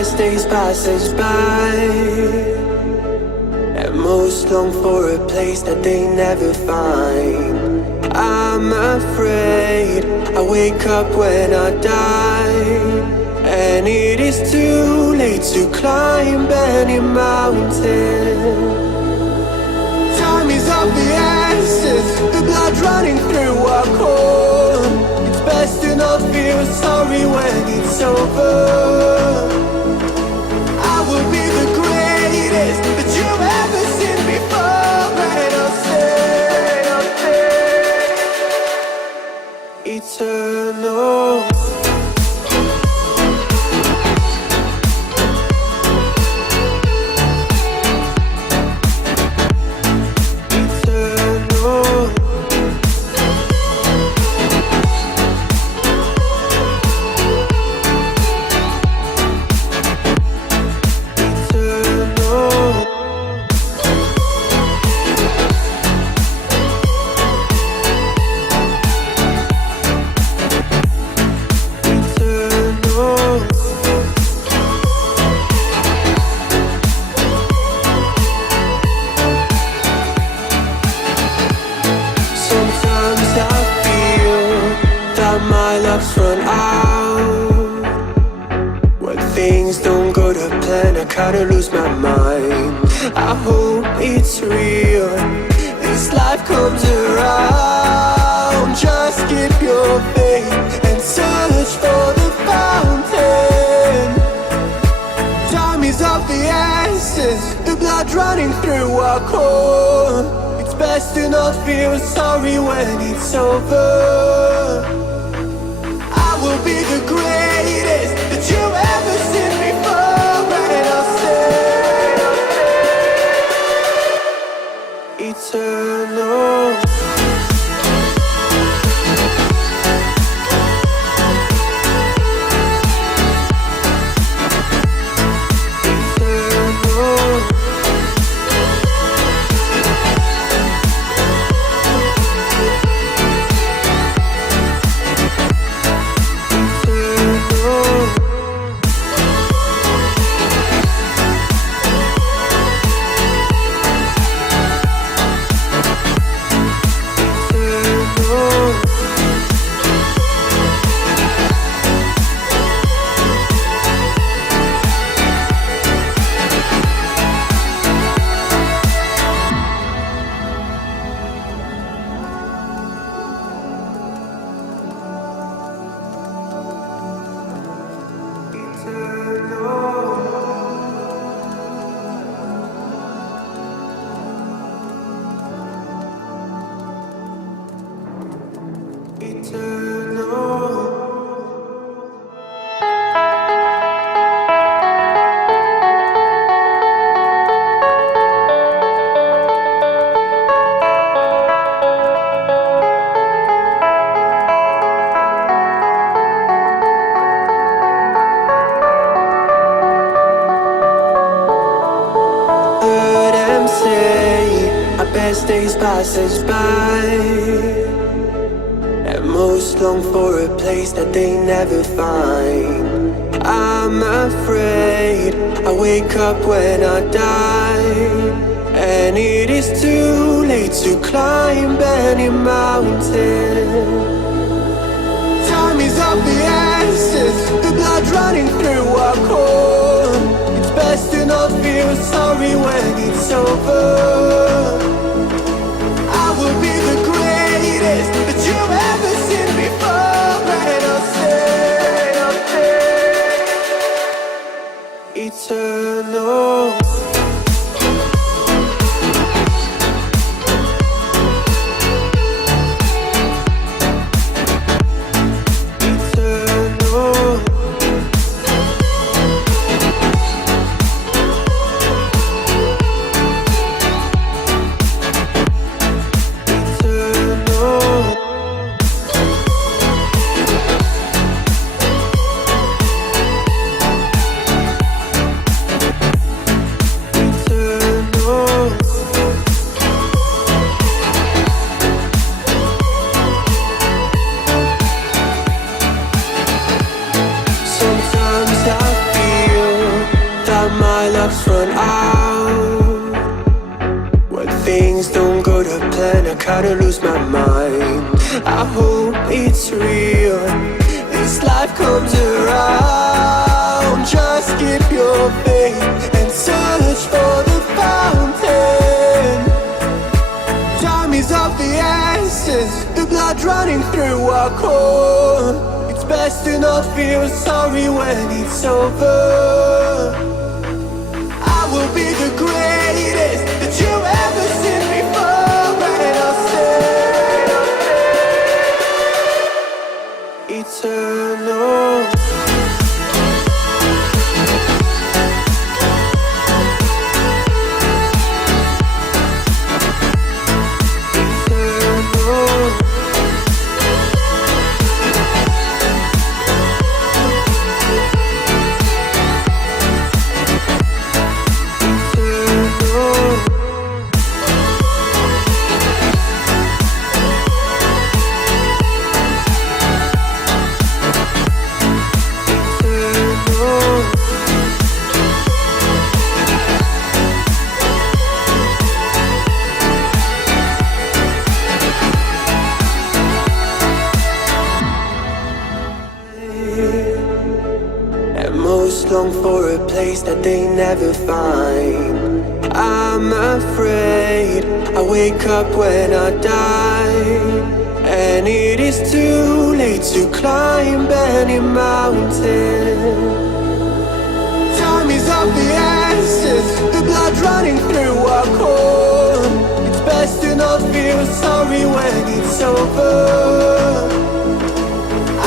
best days pass us by, and most long for a place that they never find. I'm afraid I wake up when I die, and it is too late to climb any mountain. Time is of the essence, the blood running through our core. It's best to not feel sorry when it's over. I will be the greatest that you've ever seen before, and I'll stay eternal. Kinda lose my mind. I hope it's real. This life comes around. Just keep your faith and search for the fountain. Time is of the essence, the blood running through our core. It's best to not feel sorry when it's over. I will be the greatest that you've ever seen before. Eternal. Days pass us by, and most long for a place that they never find. I'm afraid I wake up when I die, and it is too late to climb any mountain. Time is of the essence, the blood running through our core. It's best to not feel sorry when it's over. I will be the greatest that you've ever seen before, and I'll stay eternal. run out. When things don't go to plan, I kinda lose my mind. I hope it's real, this life comes around. Just keep your faith and search for the fountain. Time is of the essence, the blood running through our core. It's best to not feel sorry when it's over. I will be the greatest that you ever seen before, and I'll stay eternal. Long for a place that they never find. I'm afraid I wake up when I die, and it is too late to climb any mountain. Time is of the essence, the blood running through our core. It's best to not feel sorry when it's over.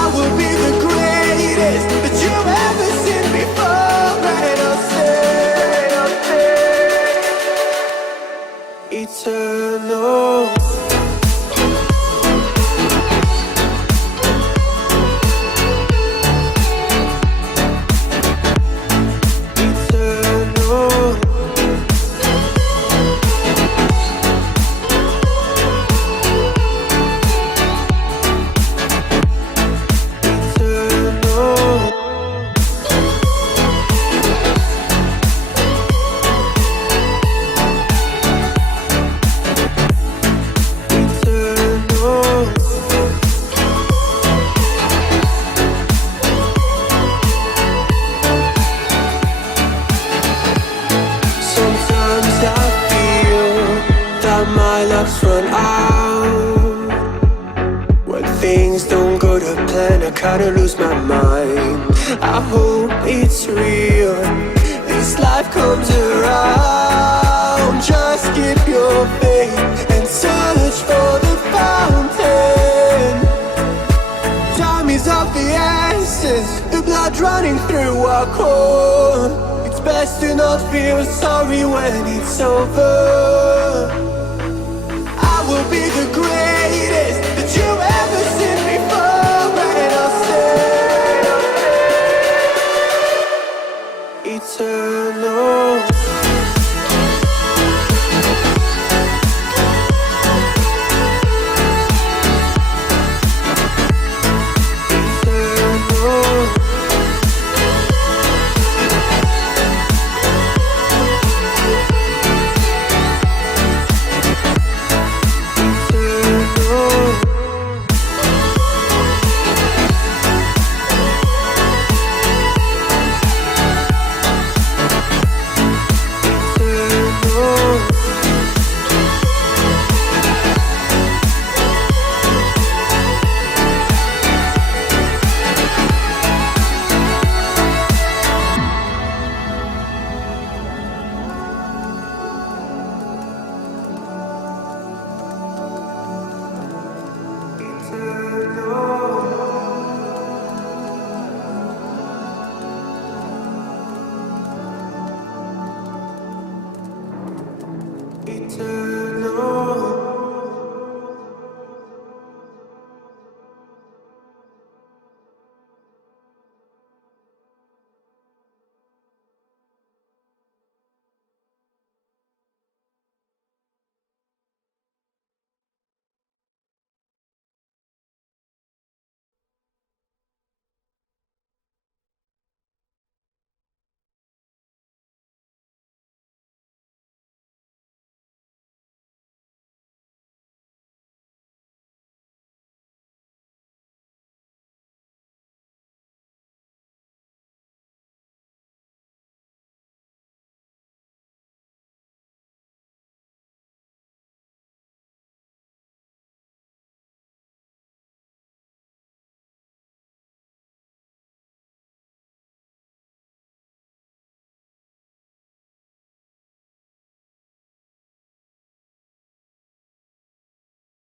I will be the greatest that you ever seen before, and I'll stay eternal. Run out. When things don't go to plan, I kinda lose my mind. I hope it's real, this life comes around. Just keep your faith and search for the fountain. Time is of the essence, the blood running through our core. It's best to not feel sorry when it's over. Will be the greatest that you ever seen before, and I'll stay eternal. Eternal.